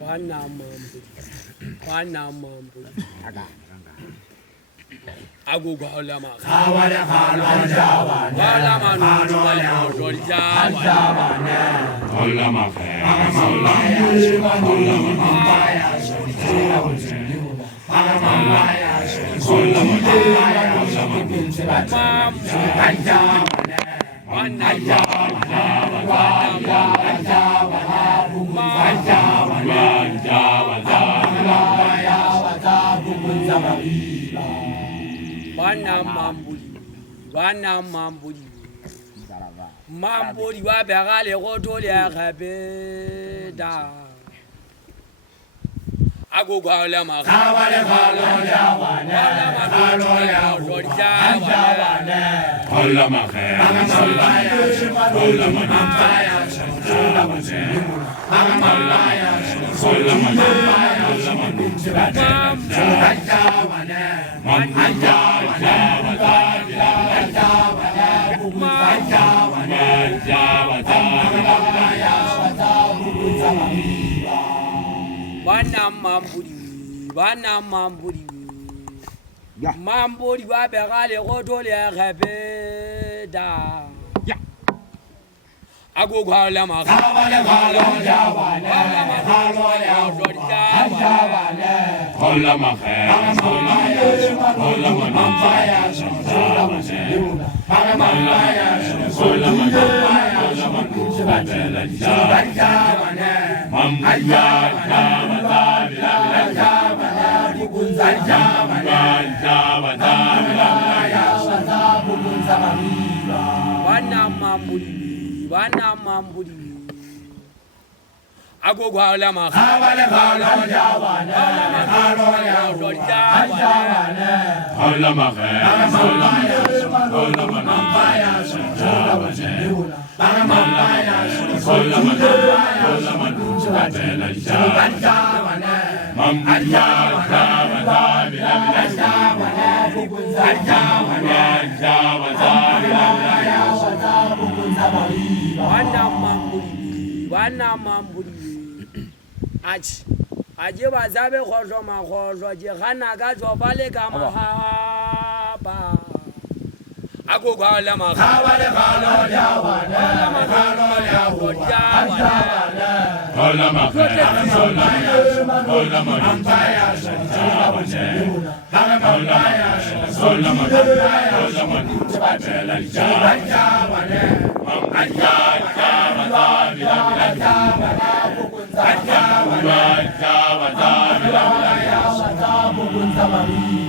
Mambuli wa begale go tole gabe da ago ga la ma ga ba le ga lo ya wa ne ga lo ya ro ja wa ne Hola ma khe hola ma na pa ya hola ma je hola ma la ya hola ma na pa ya hola ma nu je ba de ja wa ne man ja wa ne ja wa ne ma ja wa ne ja wa ta la ya wa ta bu za ma bana mambuli mambuli wa begale go tole gabe da ago ga la ma ga ba le ga lo ja wa ne ga lo ya ro ja wa ne hola ma khe hola ma na pa ya hola ma je hola ma la ya hola ma na pa ya hola ma nu je ba de la ja wa ne mam ja ja wa ta la ja wa ne bu bun za ja wa ne ja wa ta la ya wa ta bu bun za ma mi bana mambuli ago ga la ma ga ba le ga lo ja wa ne ga lo ya ro ja wa ne hola ma khe hola ma na pa ya hola ma je hola ma la ya hola ma na pa ya hola ma nu je ba de la ja wa ne mam ja wa ta la ja wa ne bu bun za ja wa ne ja wa ta la ya wa ta bu bun za ma bana mambuli aje ba zabe khosho ma khosho je khana ka jo bale ka mahaba ago ga la ma ga ba le ga lo ja wa ne ga lo ya ro ja wa ne hola ma khe hola ma na pa ya hola ma je hola ma la ya hola ma na pa ya hola ma nu je ba de la ja wa ne mam ja wa ta la ja wa ne bu bun za ja wa ne ja wa ta la ya wa ta bu bun za ma